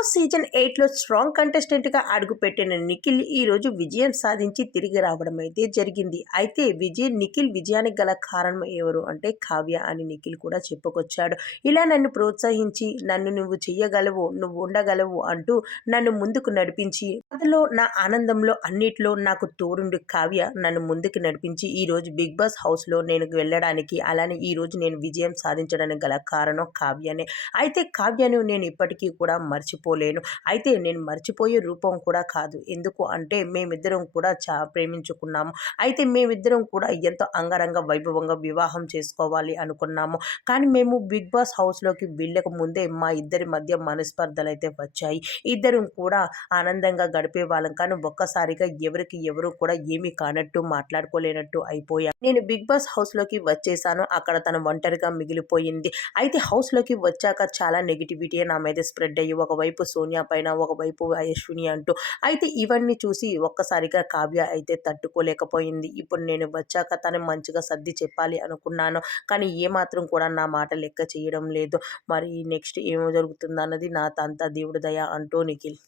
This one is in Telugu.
బాస్ సీజన్ 8లో స్ట్రాంగ్ కంటెస్టెంట్గా అడుగుపెట్టిన నిఖిల్ ఈరోజు విజయం సాధించి తిరిగి రావడం అయితే జరిగింది. అయితే నిఖిల్ విజయానికి గల కారణం ఎవరు అంటే కావ్య అని నిఖిల్ కూడా చెప్పుకొచ్చాడు. ఇలా నన్ను ప్రోత్సహించి నన్ను నువ్వు చెయ్యగలవు, నువ్వు ఉండగలవు అంటూ నన్ను ముందుకు నడిపించి అందులో నా ఆనందంలో అన్నిట్లో నాకు తోడుండి కావ్య నన్ను ముందుకు నడిపించి ఈరోజు బిగ్ బాస్ హౌస్లో నేను వెళ్ళడానికి అలానే ఈరోజు నేను విజయం సాధించడానికి గల కారణం కావ్యనే. అయితే కావ్యను నేను ఇప్పటికీ కూడా మర్చిపోలేను. అయితే నేను మర్చిపోయే రూపం కూడా కాదు. ఎందుకు అంటే మేమిద్దరం కూడా ప్రేమించుకున్నాము. అయితే మేమిద్దరం కూడా ఎంతో అంగరంగ వైభవంగా వివాహం చేసుకోవాలి అనుకున్నాము. కానీ మేము బిగ్ బాస్ హౌస్‌లోకి వెళ్ళక ముందే మా ఇద్దరి మధ్య మనస్పర్ధలైతే వచ్చాయి. ఇద్దరం కూడా ఆనందంగా గడిపేవాళ్ళం. కానీ ఒక్కసారిగా ఎవరికి ఎవరు కూడా ఏమీ కానట్టు మాట్లాడుకోలేనట్టు అయిపోయాం. నేను బిగ్ బాస్ హౌస్‌లోకి వచ్చేసాను. అక్కడ తను ఒంటరిగా మిగిలిపోయింది. అయితే హౌస్‌లోకి వచ్చాక చాలా నెగటివిటీ నా మీద స్ప్రెడ్ అయ్యి ఒకవైపు సోనియా పైన, ఒకవైపు యశ్విని అంటూ అయితే ఇవన్నీ చూసి ఒక్కసారిగా కావ్య అయితే తట్టుకోలేకపోయింది. ఇప్పుడు నేను వచ్చాక తను మంచిగా సర్ది చెప్పాలి అనుకున్నాను. కానీ ఏమాత్రం కూడా నా మాట లెక్క చేయడం లేదు. మరి నెక్స్ట్ ఏమో జరుగుతుందన్నది నా తంతా దేవుడి దయ అంటూ నిఖిల్.